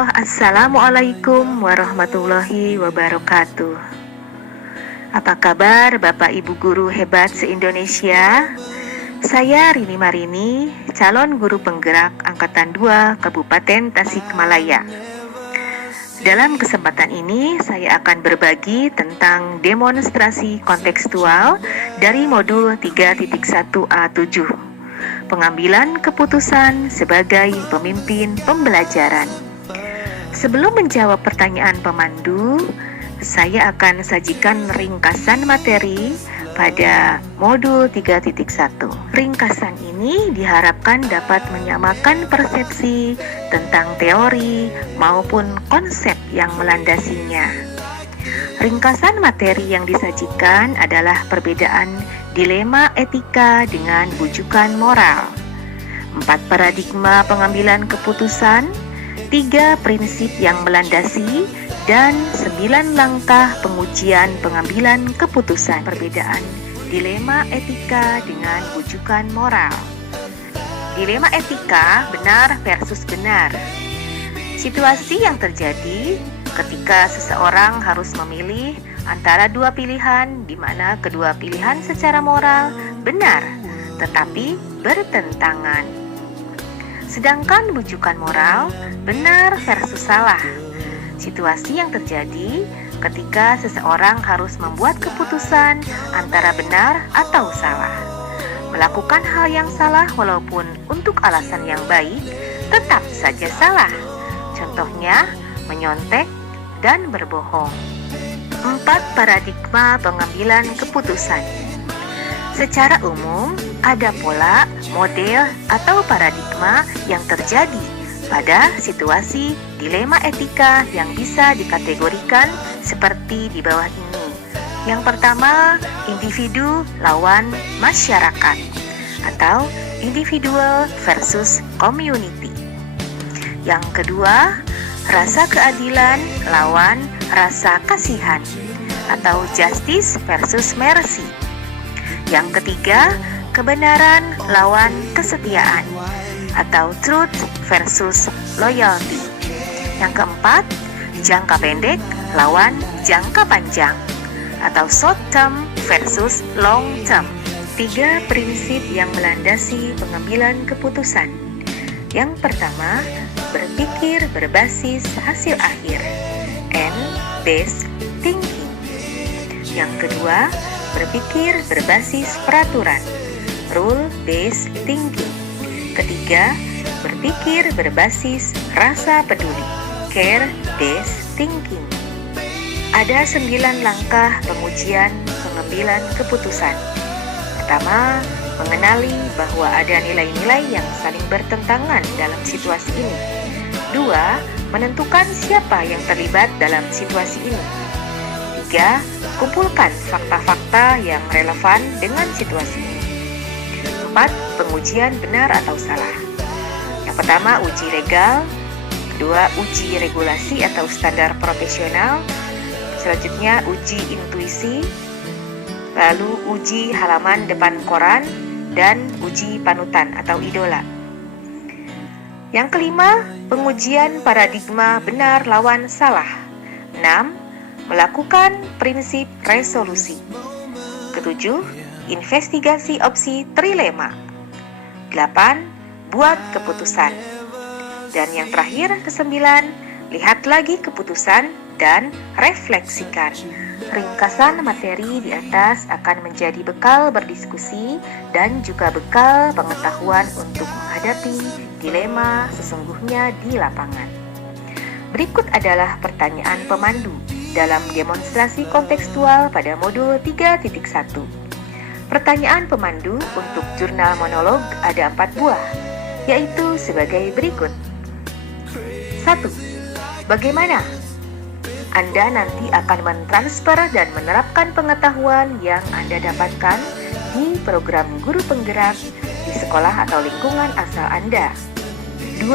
Assalamualaikum warahmatullahi wabarakatuh. Apa kabar Bapak Ibu guru hebat se-Indonesia? Saya Rini Marini, calon guru penggerak Angkatan 2 Kabupaten Tasikmalaya. Dalam kesempatan ini saya akan berbagi tentang demonstrasi kontekstual dari modul 3.1A7, pengambilan keputusan sebagai pemimpin pembelajaran. Sebelum menjawab pertanyaan pemandu, saya akan sajikan ringkasan materi pada modul 3.1. Ringkasan ini diharapkan dapat menyamakan persepsi tentang teori maupun konsep yang melandasinya. Ringkasan materi yang disajikan adalah perbedaan dilema etika dengan bujukan moral, 4 paradigma pengambilan keputusan, 3 prinsip yang melandasi, dan 9 langkah pengujian pengambilan keputusan. Perbedaan dilema etika dengan bujukan moral. Dilema etika, benar versus benar. Situasi yang terjadi ketika seseorang harus memilih antara dua pilihan di mana kedua pilihan secara moral benar tetapi bertentangan. Sedangkan bujukan moral, benar versus salah. Situasi yang terjadi ketika seseorang harus membuat keputusan antara benar atau salah. Melakukan hal yang salah walaupun untuk alasan yang baik tetap saja salah. Contohnya, menyontek dan berbohong. 4 paradigma pengambilan keputusan. Secara umum, ada pola, model, atau paradigma yang terjadi pada situasi dilema etika yang bisa dikategorikan seperti di bawah ini. Yang pertama, individu lawan masyarakat atau individual versus community. Yang kedua, rasa keadilan lawan rasa kasihan atau justice versus mercy. Yang ketiga, kebenaran lawan kesetiaan atau truth versus loyalty. Yang keempat, jangka pendek lawan jangka panjang atau short term versus long term. 3 prinsip yang melandasi pengambilan keputusan. Yang pertama, berpikir berbasis hasil akhir, end-based thinking. Yang kedua, berpikir berbasis peraturan, rule-based thinking. Ketiga, berpikir berbasis rasa peduli, care-based thinking. Ada 9 langkah pengujian pengambilan keputusan. Pertama, mengenali bahwa ada nilai-nilai yang saling bertentangan dalam situasi ini. 2. Menentukan siapa yang terlibat dalam situasi ini. 3. Kumpulkan fakta-fakta yang relevan dengan situasi ini. 4. Pengujian benar atau salah. Yang pertama, uji legal. Kedua, uji regulasi atau standar profesional. Selanjutnya, uji intuisi. Lalu, uji halaman depan koran. Dan uji panutan atau idola. Yang kelima, pengujian paradigma benar lawan salah. 6. Melakukan prinsip resolusi. Ketujuh, investigasi opsi trilema. 8. Buat keputusan. Dan yang terakhir, ke-9, lihat lagi keputusan dan refleksikan. Ringkasan materi di atas akan menjadi bekal berdiskusi dan juga bekal pengetahuan untuk menghadapi dilema sesungguhnya di lapangan. Berikut adalah pertanyaan pemandu dalam demonstrasi kontekstual pada modul 3.1. Pertanyaan pemandu untuk jurnal monolog ada 4 buah, yaitu sebagai berikut. 1. Bagaimana Anda nanti akan mentransfer dan menerapkan pengetahuan yang Anda dapatkan di program guru penggerak di sekolah atau lingkungan asal Anda? 2.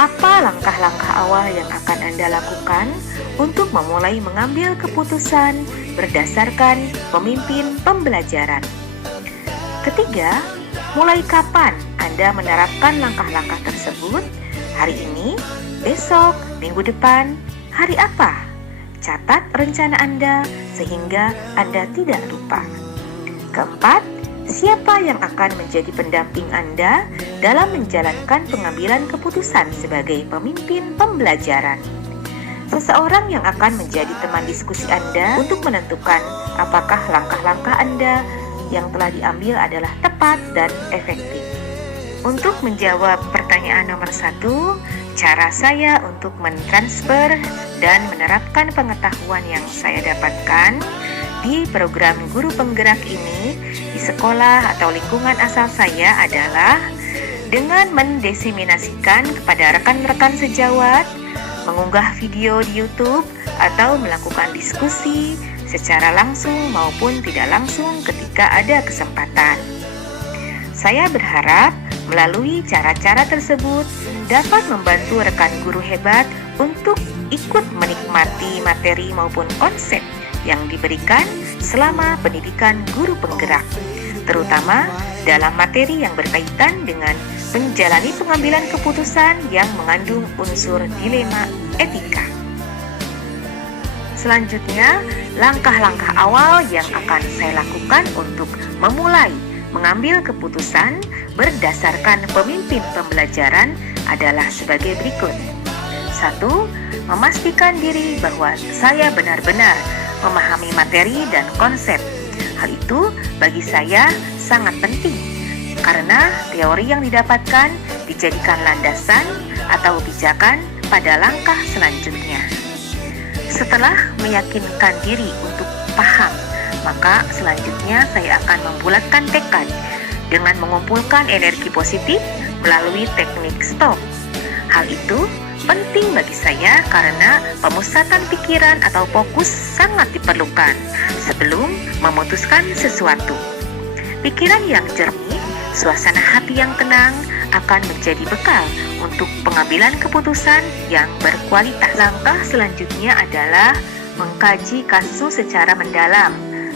Apa langkah-langkah awal yang akan Anda lakukan untuk memulai mengambil keputusan berdasarkan pemimpin pembelajaran? Ketiga, mulai kapan Anda menerapkan langkah-langkah tersebut? Hari ini, besok, minggu depan, hari apa? Catat rencana Anda sehingga Anda tidak lupa. Keempat, siapa yang akan menjadi pendamping Anda dalam menjalankan pengambilan keputusan sebagai pemimpin pembelajaran? Seseorang yang akan menjadi teman diskusi Anda untuk menentukan apakah langkah-langkah Anda yang telah diambil adalah tepat dan efektif. Untuk menjawab pertanyaan nomor 1, cara saya untuk mentransfer dan menerapkan pengetahuan yang saya dapatkan di program guru penggerak ini di sekolah atau lingkungan asal saya adalah dengan mendesiminasikan kepada rekan-rekan sejawat, mengunggah video di YouTube, atau melakukan diskusi secara langsung maupun tidak langsung ketika ada kesempatan. Saya berharap melalui cara-cara tersebut dapat membantu rekan guru hebat untuk ikut menikmati materi maupun konsep yang diberikan selama pendidikan guru penggerak, terutama dalam materi yang berkaitan dengan menjalani pengambilan keputusan yang mengandung unsur dilema etika. Selanjutnya, langkah-langkah awal yang akan saya lakukan untuk memulai mengambil keputusan berdasarkan pemimpin pembelajaran adalah sebagai berikut. 1. Memastikan diri bahwa saya benar-benar memahami materi dan konsep. Hal itu bagi saya sangat penting karena teori yang didapatkan dijadikan landasan atau pijakan pada langkah selanjutnya. Setelah meyakinkan diri untuk paham, maka selanjutnya saya akan membulatkan tekad dengan mengumpulkan energi positif melalui teknik stop. Hal itu penting bagi saya karena pemusatan pikiran atau fokus sangat diperlukan sebelum memutuskan sesuatu. Pikiran yang jernih, suasana hati yang tenang akan menjadi bekal untuk pengambilan keputusan yang berkualitas. Langkah selanjutnya adalah mengkaji kasus secara mendalam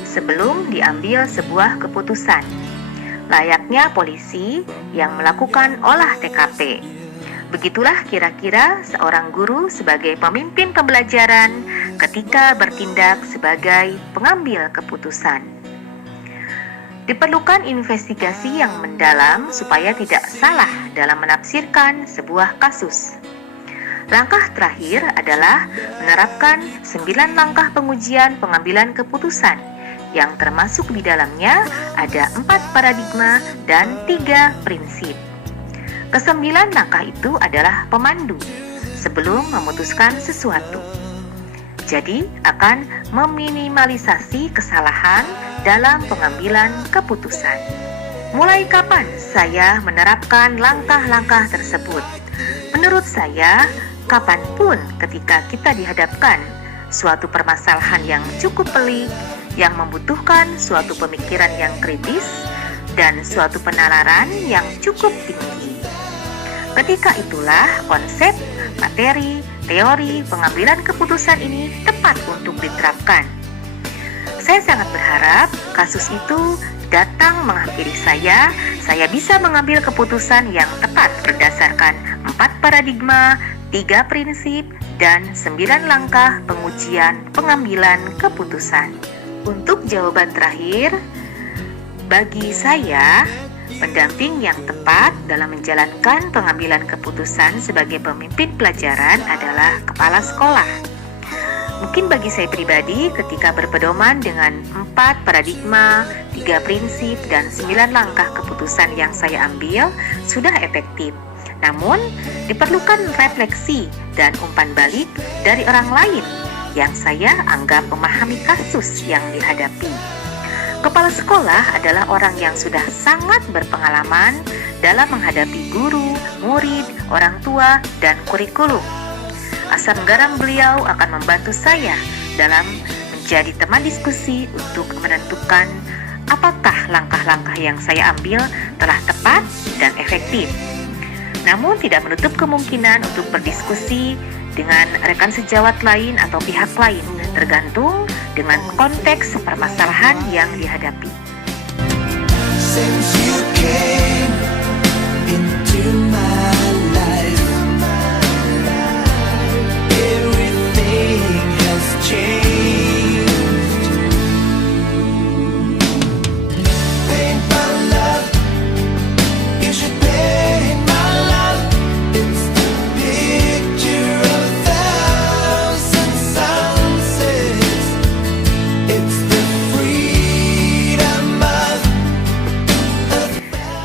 sebelum diambil sebuah keputusan, layaknya polisi yang melakukan olah TKP. Begitulah kira-kira seorang guru sebagai pemimpin pembelajaran ketika bertindak sebagai pengambil keputusan. Diperlukan investigasi yang mendalam supaya tidak salah dalam menafsirkan sebuah kasus. Langkah terakhir adalah menerapkan 9 langkah pengujian pengambilan keputusan yang termasuk di dalamnya ada 4 paradigma dan 3 prinsip. Kesembilan langkah itu adalah pemandu sebelum memutuskan sesuatu. Jadi akan meminimalisasi kesalahan dalam pengambilan keputusan. Mulai kapan saya menerapkan langkah-langkah tersebut? Menurut saya, kapanpun ketika kita dihadapkan suatu permasalahan yang cukup pelik, yang membutuhkan suatu pemikiran yang kritis dan suatu penalaran yang cukup tinggi. Ketika itulah konsep, materi, teori pengambilan keputusan ini tepat untuk diterapkan. Saya sangat berharap kasus itu datang menghampiri saya bisa mengambil keputusan yang tepat berdasarkan 4 paradigma, 3 prinsip, dan 9 langkah pengujian pengambilan keputusan. Untuk jawaban terakhir, bagi saya, pendamping yang tepat dalam menjalankan pengambilan keputusan sebagai pemimpin pelajaran adalah kepala sekolah. Mungkin bagi saya pribadi, ketika berpedoman dengan 4 paradigma, 3 prinsip, dan 9 langkah keputusan yang saya ambil, sudah efektif. Namun, diperlukan refleksi dan umpan balik dari orang lain yang saya anggap memahami kasus yang dihadapi. Kepala sekolah adalah orang yang sudah sangat berpengalaman dalam menghadapi guru, murid, orang tua, dan kurikulum. Asam garam beliau akan membantu saya dalam menjadi teman diskusi untuk menentukan apakah langkah-langkah yang saya ambil telah tepat dan efektif. Namun tidak menutup kemungkinan untuk berdiskusi dengan rekan sejawat lain atau pihak lain, tergantung dengan konteks permasalahan yang dihadapi. Since you came into my life,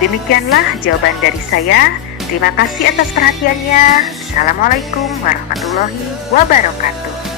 Demikianlah jawaban dari saya. Terima kasih atas perhatiannya. Assalamualaikum warahmatullahi wabarakatuh.